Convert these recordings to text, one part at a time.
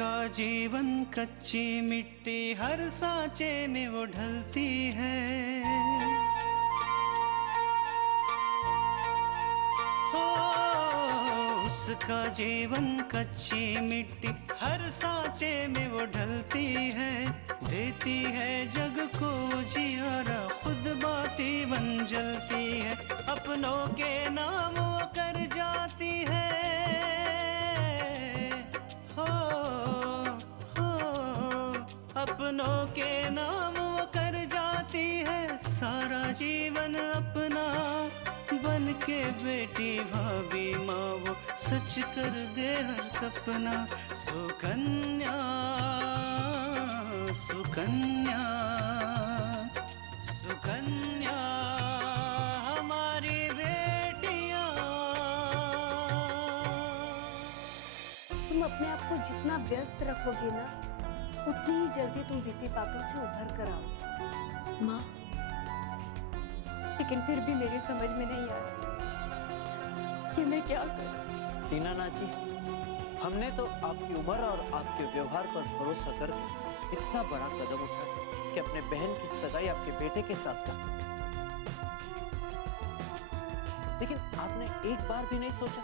उसका जीवन कच्ची मिट्टी हर सांचे में वो ढलती है। हो उसका जीवन कच्ची मिट्टी हर सांचे में वो ढलती है। देती है जग को जियारा खुद बाती बन जलती है। अपनों के नाम वो कर जाती है। अपनों के नाम वो कर जाती है। सारा जीवन अपना बन के बेटी भाभी माँ वो सच कर दे हर सपना। सुकन्या सुकन्या सुकन्या हमारी बेटियाँ। तुम अपने आप को जितना व्यस्त रखोगे ना, उतनी ही जल्दी तुम बीती बातों से उभर कर आओगी। माँ, लेकिन फिर भी मेरी समझ में नहीं आ रही कि मैं क्या करूं। दीनानाथ जी, हमने तो आपकी उम्र और आपके व्यवहार पर भरोसा करके इतना बड़ा कदम उठाया कि अपने बहन की सगाई आपके बेटे के साथ कर दी। लेकिन आपने एक बार भी नहीं सोचा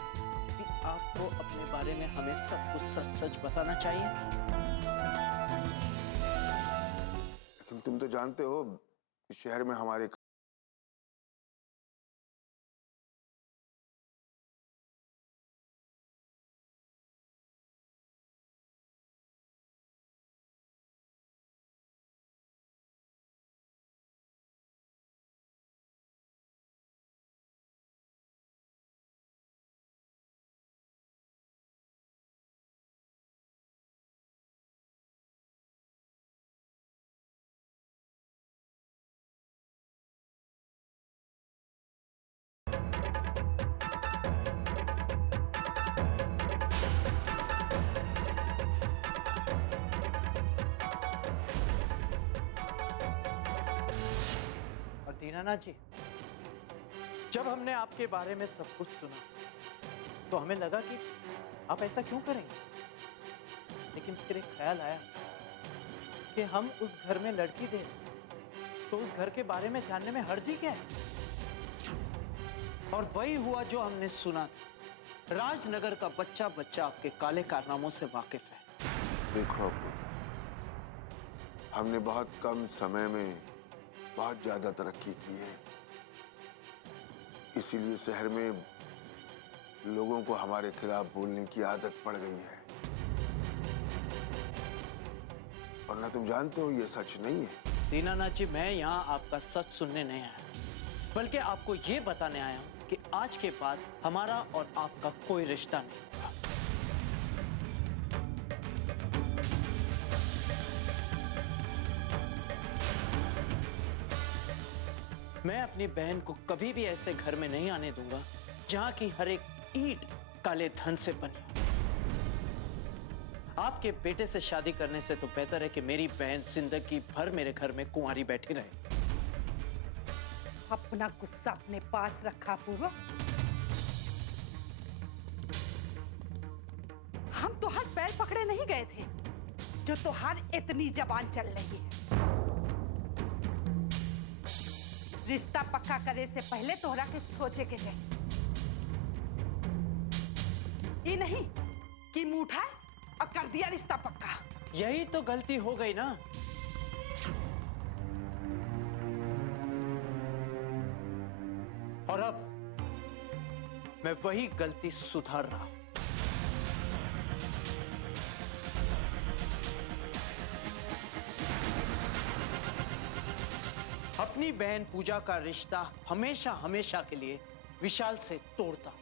कि आपको अपने बारे में हमें सब कुछ सच सच बताना चाहिए? लेकिन तुम तो जानते हो इस शहर में हमारे दीनानाथ जी, जब हमने आपके बारे में सब कुछ सुना तो हमें लगा कि आप ऐसा क्यों करेंगे। लेकिन फिर एक ख्याल आया कि हम उस घर में लड़की दे तो उस घर के बारे में जानने में हर्जी क्या है। और वही हुआ जो हमने सुना था। राजनगर का बच्चा बच्चा आपके काले कारनामों से वाकिफ है। देखो अब्बू, हमने बहुत कम समय में बहुत ज्यादा तरक्की की है। इसीलिए शहर में लोगों को हमारे खिलाफ बोलने की आदत पड़ गई है। और ना तुम जानते हो ये सच नहीं है। दीनानाथ जी, मैं यहाँ आपका सच सुनने नहीं आया, बल्कि आपको ये बताने आया हूँ कि आज के बाद हमारा और आपका कोई रिश्ता नहीं होगा। मैं अपनी बहन को कभी भी ऐसे घर में नहीं आने दूंगा जहां की हर एक ईंट काले धन से बनी। आपके बेटे से शादी करने से तो बेहतर है कि मेरी बहन जिंदगी भर मेरे घर में कुंवारी बैठी रहे। अपना गुस्सा अपने पास रखा पूर्व। हम तो हाथ पैर पकड़े नहीं गए थे जो तोहार इतनी जबान चल रही है। रिश्ता पक्का करे से पहले तोहरा के सोचे के चाहिए। ये नहीं कि मुंह उठाए और कर दिया रिश्ता पक्का। यही तो गलती हो गई ना। और अब मैं वही गलती सुधार रहा हूं। अपनी बहन पूजा का रिश्ता हमेशा हमेशा के लिए विशाल से तोड़ता हूं।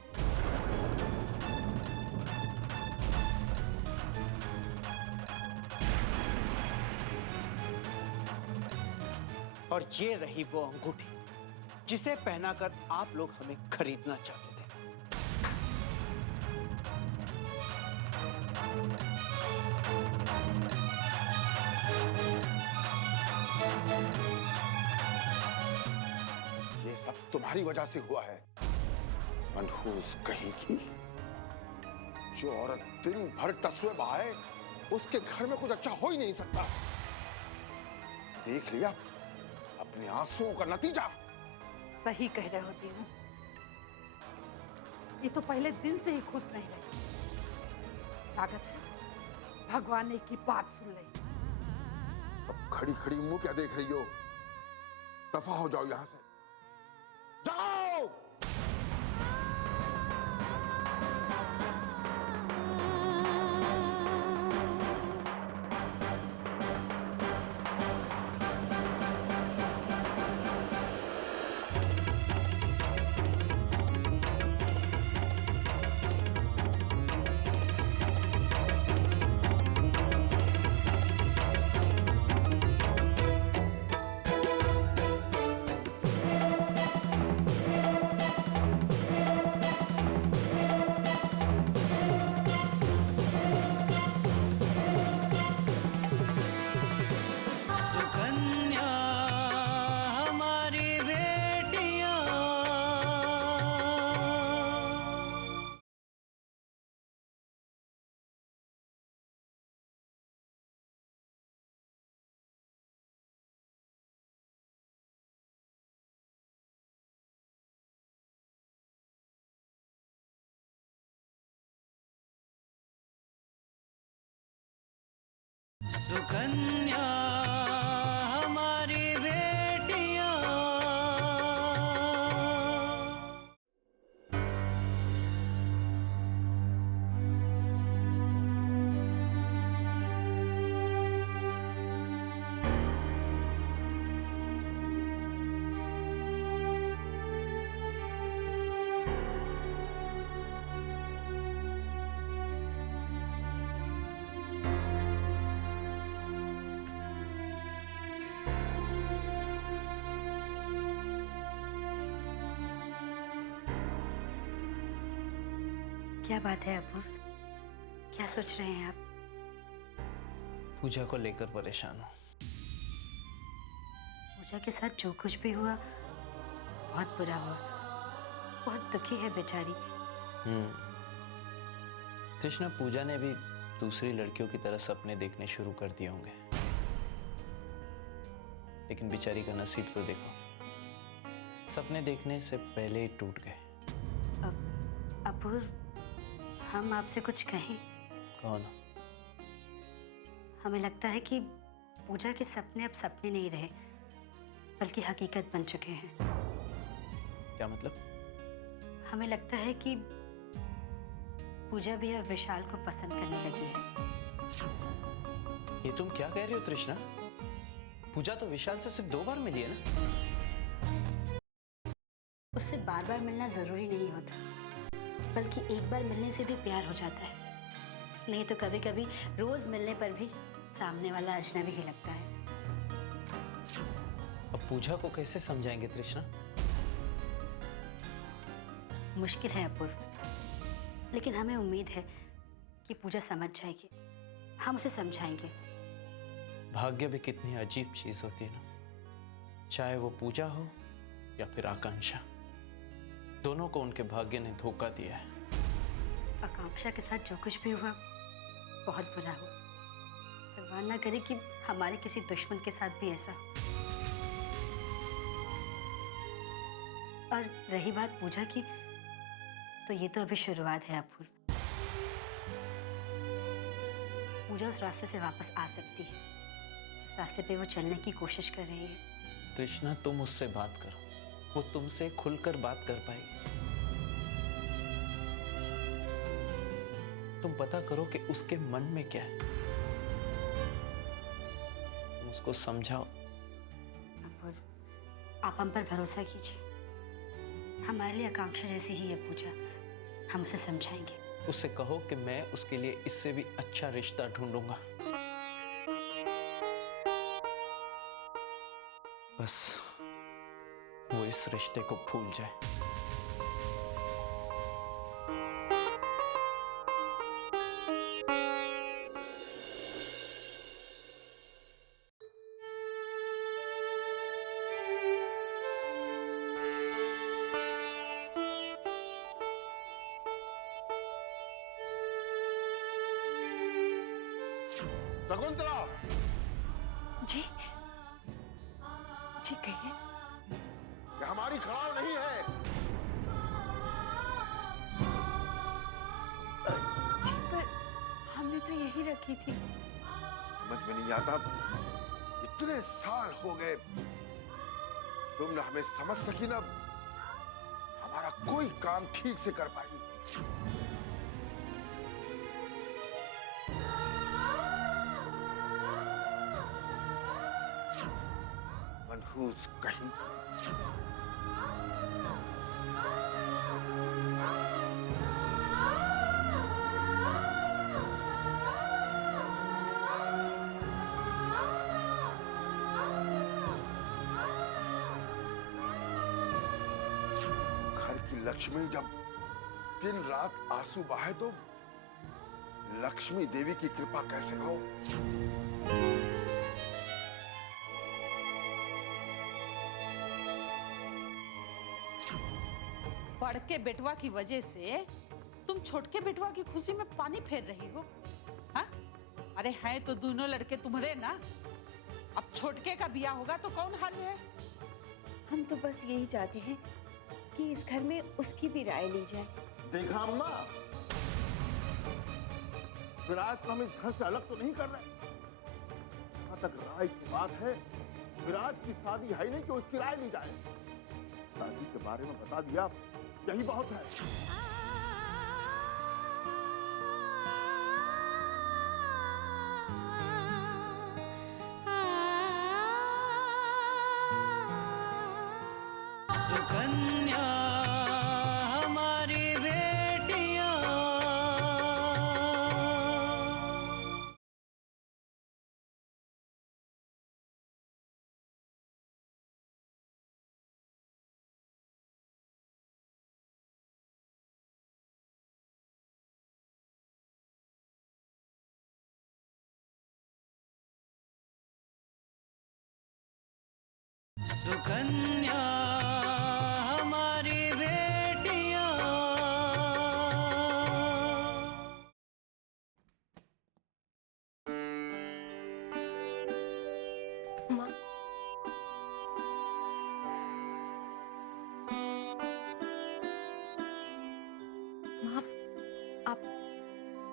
और ये रही वो अंगूठी जिसे पहनाकर आप लोग हमें खरीदना चाहते थे। ये सब तुम्हारी वजह से हुआ है। मनहूस कहीं की। जो औरत दिन भर टसुए बहाए उसके घर में कुछ अच्छा हो ही नहीं सकता। देख लिया अपने आंसुओं का नतीजा। सही कह रहे हो दीनू, ये तो पहले दिन से ही खुश नहीं रही। लागत है भगवान ने की बात सुन ली। अब खड़ी खड़ी मुंह क्या देख रही हो? दफा हो जाओ यहां से, जाओ। सुकन्या हमारी बेटियां। सुकन्या हमारी बेटियां। क्या बात है अपूर्व? क्या सोच रहे हैं आप? पूजा को लेकर परेशान हूँ। पूजा के साथ जो कुछ भी हुआ बहुत बुरा हुआ। बहुत दुखी है बेचारी। कृष्णा, पूजा ने भी दूसरी लड़कियों की तरह सपने देखने शुरू कर दिए होंगे, लेकिन बेचारी का नसीब तो देखो, सपने देखने से पहले ही टूट गए। अपूर्व, हम आपसे कुछ कहें? कहो ना। हमें लगता है कि पूजा के सपने अब सपने नहीं रहे, बल्कि हकीकत बन चुके हैं। क्या मतलब? हमें लगता है कि पूजा भी अब विशाल को पसंद करने लगी है। ये तुम क्या कह रही हो तृष्णा? पूजा तो विशाल से सिर्फ 2 बार मिली है ना? उससे बार बार मिलना जरूरी नहीं होता, बल्कि एक बार मिलने से भी प्यार हो जाता है। नहीं तो कभी कभी रोज मिलने पर भी सामने वाला अजनबी ही लगता है। अब पूजा को कैसे समझाएंगे तृष्णा? मुश्किल है अपूर्व, लेकिन हमें उम्मीद है कि पूजा समझ जाएगी। हम उसे समझाएंगे। भाग्य भी कितनी अजीब चीज होती है ना, चाहे वो पूजा हो या फिर आकांक्षा, दोनों को उनके भाग्य ने धोखा दिया है। आकांक्षा के साथ जो कुछ भी हुआ बहुत बुरा हुआ। भगवान ना करे कि हमारे किसी दुश्मन के साथ भी ऐसा हो। और रही बात पूजा की, तो ये तो अभी शुरुआत है अपूर्व। पूजा उस रास्ते से वापस आ सकती है जिस रास्ते पे वो चलने की कोशिश कर रही है। तृष्णा, तुम उससे बात करो, वो तुमसे खुलकर बात कर पाएगी। तुम पता करो कि उसके मन में क्या है, तुम उसको समझाओ। अपूर्व, आप हम पर भरोसा कीजिए। हमारे लिए आकांक्षा जैसी ही है पूजा। हम उसे समझाएंगे। उससे कहो कि मैं उसके लिए इससे भी अच्छा रिश्ता ढूंढूंगा। बस वो इस रिश्ते को भूल जाए। शकुंतला, जी जी कहिए। ये हमारी खड़ाल नहीं है। जी पर हमने तो यही रखी थी। समझ में नहीं आता, इतने साल हो गए, तुम ना हमें समझ सकी ना हमारा कोई काम ठीक से कर पाई। मनहूस कहीं। घर की लक्ष्मी जब दिन रात आंसू बहाए तो लक्ष्मी देवी की कृपा कैसे हो? बड़के बेटवा की वजह से तुम छोटके बेटवा की खुशी में पानी फेर रही हो। हाँ? अरे हैं तो दोनों लड़के तुम्हारे ना। अब छोटके का बियाह होगा तो कौन हर्ज है? हम तो बस यही चाहते हैं कि इस घर में उसकी भी राय ली जाए। देखा अम्मा, विराट को हम इस घर से अलग तो नहीं कर रहे। जहां तक राय की बात है, विराट की शादी है नहीं कि उसकी राय ली जाए। शादी के बारे में बता दिया, यही बहुत है। सुकन्या हमारी बेटियां, सुकन्या हमारी बेटियां। माँ, माँ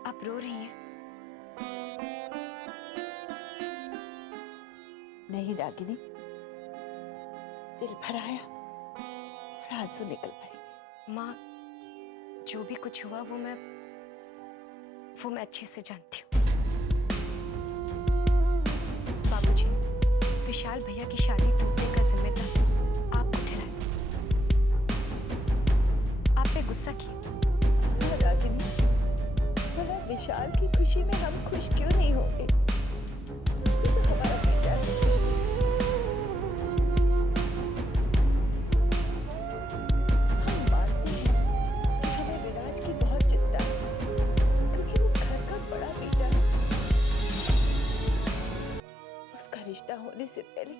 आप रो रही हैं? नहीं रागिनी, दिल भर आया और आंसू निकल पड़े। माँ, जो भी कुछ हुआ वो मैं अच्छे से जानती हूँ। बाबूजी, विशाल भैया की शादी टूटने का जिम्मेदार आप उठाए। आप पे गुस्सा किए। रागिनी, भला विशाल की खुशी में हम खुश क्यों नहीं होंगे? ये तो हमारा बेटा है। हम मानते हैं कि हमें विराज की बहुत चिंता है, क्योंकि वो घर का बड़ा बेटा है। उसका रिश्ता होने से पहले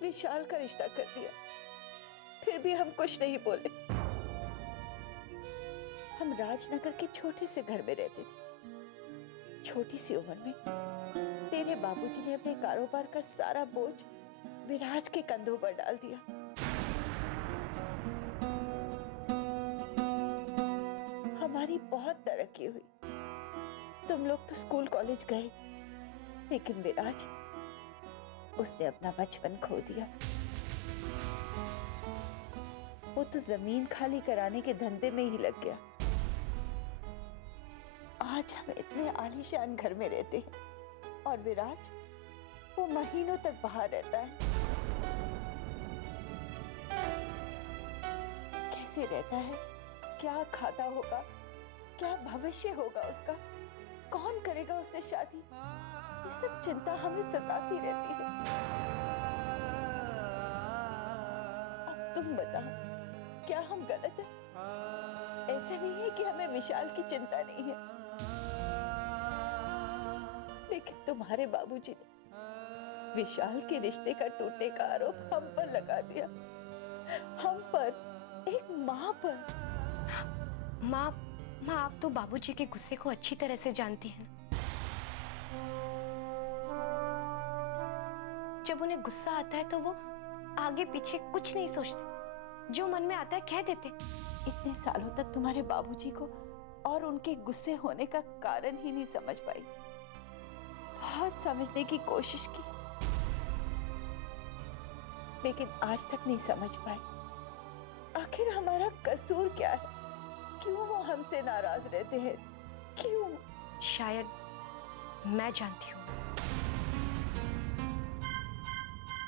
विशाल का रिश्ता कर दिया, फिर भी हम कुछ नहीं बोले। हम राजनगर के छोटे से घर में रहते थे। छोटी सी उम्र में तेरे बाबूजी ने अपने कारोबार का सारा बोझ विराज के कंधों पर डाल दिया। हमारी बहुत तरक्की हुई। तुम लोग तो स्कूल कॉलेज गए, लेकिन विराज, उसने अपना बचपन खो दिया। वो तो जमीन खाली कराने के धंधे में ही लग गया। आज हम इतने आलीशान घर में रहते हैं और विराज, वो महीनों तक बाहर रहता है। कैसे रहता है, क्या खाता होगा, क्या भविष्य होगा उसका, कौन करेगा उससे शादी, ये सब चिंता हमें सताती रहती है। अब तुम बताओ, क्या हम गलत हैं? ऐसा नहीं है कि हमें विशाल की चिंता नहीं है, लेकिन तुम्हारे बाबूजी ने विशाल के रिश्ते का टूटने का आरोप हम पर लगा दिया। हम पर, एक माँ पर। माँ, आप तो बाबूजी के गुस्से को अच्छी तरह से जानती हैं। जब उन्हें गुस्सा आता है तो वो आगे पीछे कुछ नहीं सोचते, जो मन में आता है कह देते। इतने सालों तक तुम्हारे बाबूजी को और उनके गुस्से होने का कारण ही नहीं समझ पाई। बहुत समझने की कोशिश की, लेकिन आज तक नहीं समझ पाई। आखिर हमारा कसूर क्या है? क्यों वो हमसे नाराज रहते हैं? क्यों? शायद मैं जानती हूँ,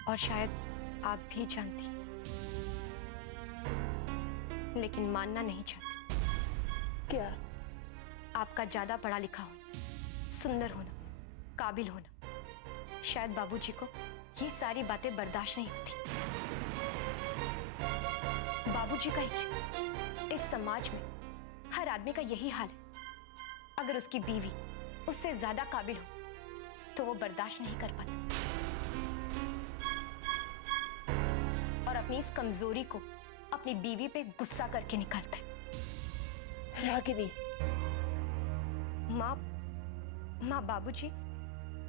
और शायद आप भी जानती, लेकिन मानना नहीं चाहती। क्या? आपका ज्यादा पढ़ा लिखा होना, सुंदर होना, काबिल होना, शायद बाबूजी को ये सारी बातें बर्दाश्त नहीं होती। बाबूजी का ही क्यों, इस समाज में हर आदमी का यही हाल है। अगर उसकी बीवी उससे ज्यादा काबिल हो तो वो बर्दाश्त नहीं कर पाता और अपनी इस कमजोरी को अपनी बीवी पे गुस्सा करके निकालता है। रागिनी, माँ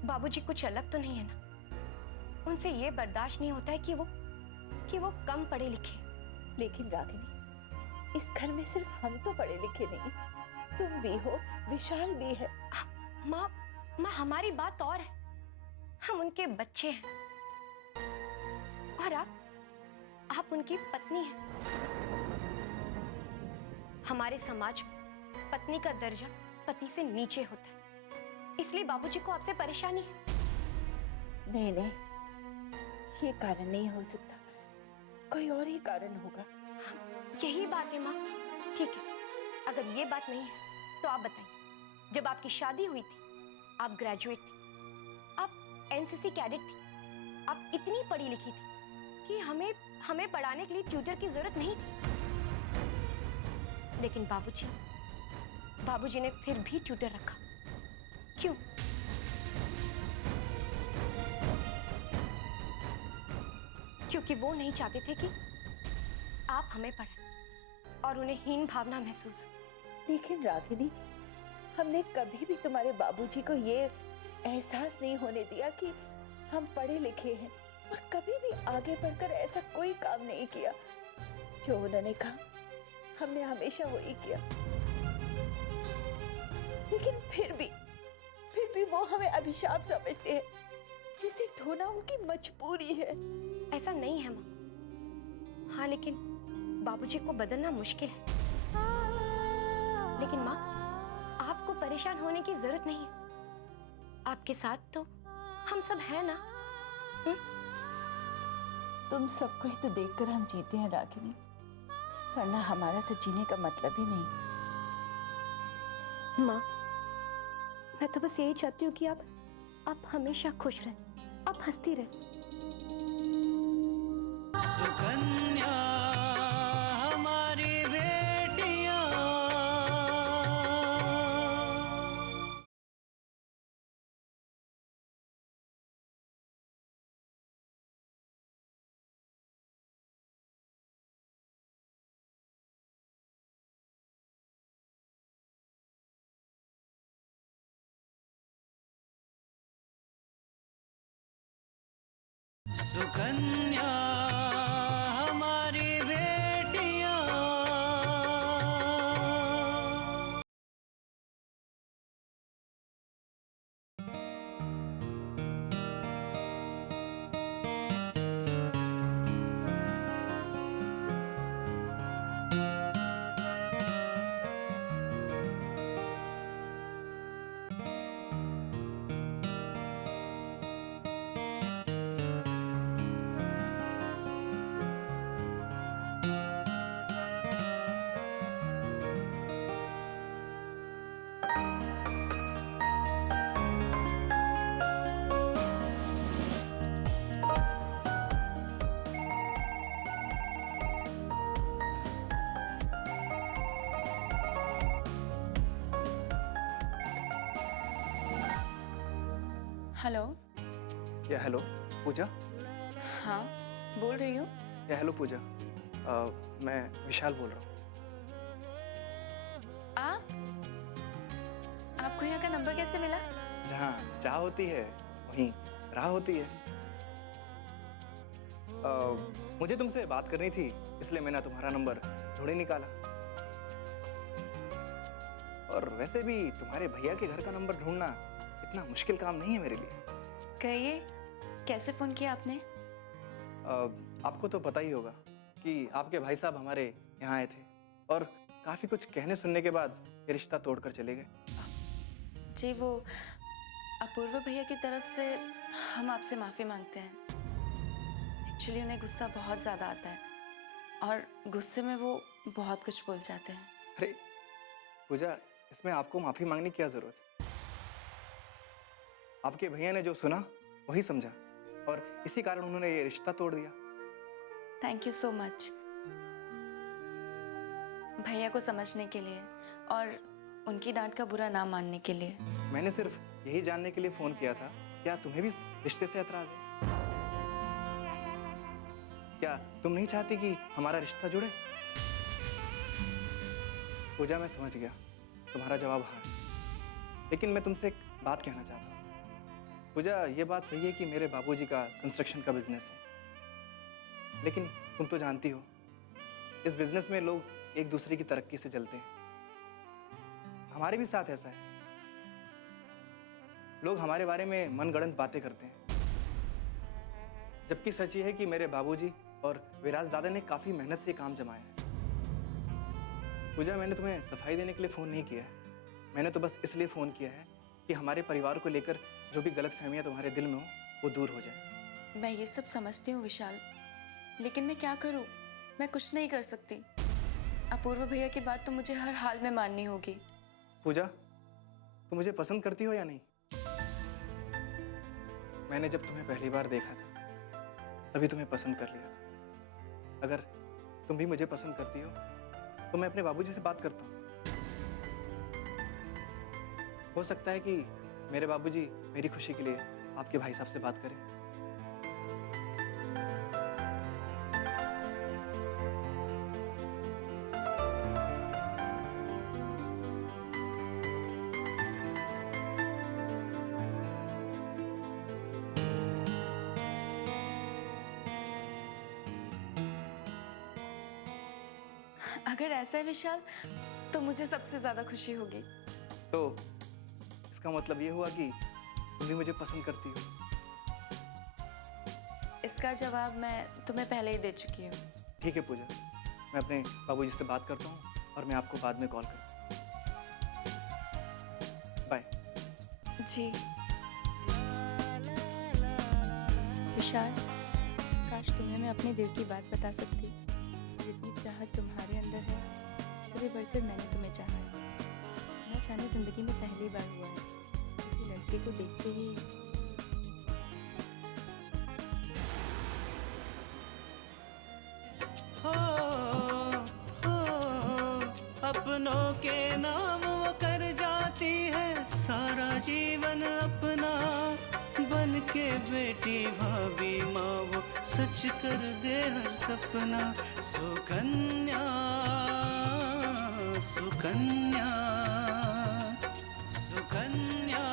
बाबूजी कुछ अलग तो नहीं है ना? उनसे ये बर्दाश्त नहीं होता है कि वो कम पढ़े लिखे। लेकिन रागिनी, इस घर में सिर्फ हम तो पढ़े लिखे नहीं, तुम भी हो, विशाल भी है। माँ हमारी बात और है। हम उनके बच्चे हैं और आप उनकी पत्नी हैं। हमारे समाज में पत्नी का दर्जा पति से नीचे होता है, इसलिए बाबूजी को आपसे परेशानी है। नहीं, ये कारण नहीं हो सकता, कोई और ही कारण होगा। यही बात है माँ। ठीक है, अगर ये बात नहीं है तो आप बताइए, जब आपकी शादी हुई थी आप ग्रेजुएट थी, आप एनसीसी कैडेट थी, आप इतनी पढ़ी लिखी थी कि हमें पढ़ाने के लिए ट्यूटर की जरूरत नहीं थी। लेकिन बाबूजी ने फिर भी ट्यूटर रखा। क्यों? क्योंकि वो नहीं चाहते थे कि आप हमें पढ़ाएं और उन्हें हीन भावना महसूस हो। लेकिन रागिनी, हमने कभी भी तुम्हारे बाबूजी को ये एहसास नहीं होने दिया कि हम पढ़े लिखे हैं, और कभी भी आगे बढ़कर ऐसा कोई काम नहीं किया। जो उन्होंने कहा हमने हमेशा वही किया। लेकिन फिर भी वो हमें अभिशाप समझते हैं, जिसे ढोना उनकी मजबूरी है। ऐसा नहीं है माँ। हाँ, लेकिन बाबूजी को बदलना मुश्किल है। लेकिन माँ, आपको परेशान होने की जरूरत नहीं है। आपके साथ तो हम सब हैं ना? तुम सबको ही तो देखकर हम जीते हैं रागिनी, वरना हमारा तो जीने का मतलब ही नहीं। माँ, मैं तो बस यही चाहती हूँ कि आप हमेशा खुश रहें, आप हंसती रहें। सुकन्या हमारी बेटियां, सुकन्या हमारी बेटियां। हेलो। या हेलो पूजा। हाँ, बोल रही हूँ। या हेलो पूजा, मैं विशाल बोल रहा हूँ। आपको यहाँ का नंबर कैसे मिला? जहाँ चाह होती है वहीं राह होती है। मुझे तुमसे बात करनी थी, इसलिए मैंने तुम्हारा नंबर ढूंढे निकाला। और वैसे भी तुम्हारे भैया के घर का नंबर ढूंढना इतना मुश्किल काम नहीं है मेरे लिए। कहिए, कैसे फ़ोन किया आपने? आपको तो पता ही होगा कि आपके भाई साहब हमारे यहाँ आए थे और काफ़ी कुछ कहने सुनने के बाद ये रिश्ता तोड़कर चले गए। जी, वो अपूर्व भैया की तरफ से हम आपसे माफ़ी मांगते हैं। एक्चुअली उन्हें गुस्सा बहुत ज़्यादा आता है और गुस्से में वो बहुत कुछ बोल जाते हैं। अरे पूजा, इसमें आपको माफ़ी मांगने की क्या ज़रूरत है? आपके भैया ने जो सुना वही समझा और इसी कारण उन्होंने ये रिश्ता तोड़ दिया। थैंक यू सो मच भैया को समझने के लिए और उनकी डांट का बुरा ना मानने के लिए। मैंने सिर्फ यही जानने के लिए फ़ोन किया था, क्या तुम्हें भी इस रिश्ते से एतराज़ है? क्या तुम नहीं चाहती कि हमारा रिश्ता जुड़े? पूजा, मैं समझ गया तुम्हारा जवाब हाँ है, लेकिन मैं तुमसे एक बात कहना चाहता हूँ। पूजा, ये बात सही है कि मेरे बाबूजी का कंस्ट्रक्शन का बिजनेस है, लेकिन तुम तो जानती हो इस बिजनेस में लोग एक दूसरे की तरक्की से जलते हैं। हमारे भी साथ ऐसा है, लोग हमारे बारे में मनगढ़ंत बातें करते हैं, जबकि सच ये है कि मेरे बाबूजी और विराज दादा ने काफ़ी मेहनत से काम जमाया है। पूजा, मैंने तुम्हें सफाई देने के लिए फ़ोन नहीं किया है, मैंने तो बस इसलिए फ़ोन किया है कि हमारे परिवार को लेकर जो भी गलतफहमियां तुम्हारे दिल में हो वो दूर हो जाए। मैं ये सब समझती हूँ विशाल, लेकिन मैं क्या करूँ? मैं कुछ नहीं कर सकती। अपूर्व भैया की बात तो मुझे हर हाल में माननी होगी। पूजा, तुम मुझे पसंद करती हो या नहीं? मैंने जब तुम्हें पहली बार देखा था तभी तुम्हें पसंद कर लिया था। अगर तुम भी मुझे पसंद करती हो तो मैं अपने बाबूजी से बात करता हूँ। हो सकता है कि मेरे बाबूजी मेरी खुशी के लिए आपके भाई साहब से बात करें। अगर ऐसा है विशाल, तो मुझे सबसे ज्यादा खुशी होगी। तो इसका मतलब ये हुआ कि तुम भी मुझे पसंद करती हो। इसका जवाब मैं तुम्हें पहले ही दे चुकी हूँ। ठीक है पूजा, मैं अपने बाबूजी से बात करता हूँ और मैं आपको बाद में कॉल करूँ। बाय। जी विशाल, काश तुम्हें मैं अपने दिल की बात बता सकती। जितनी चाहत तुम्हारे अंदर है, उससे भी बढ़कर मैंने तुम्हें चाहा है। ना जाने जिंदगी में पहली बार हुआ है किसी लड़के को देखते ही अपनों के नाम वो कर जाती है सारा जीवन अपना, बन के बेटी भाभी माँ वो सच कर दे हर सपना। सुकन्या सुकन्या सुकन्या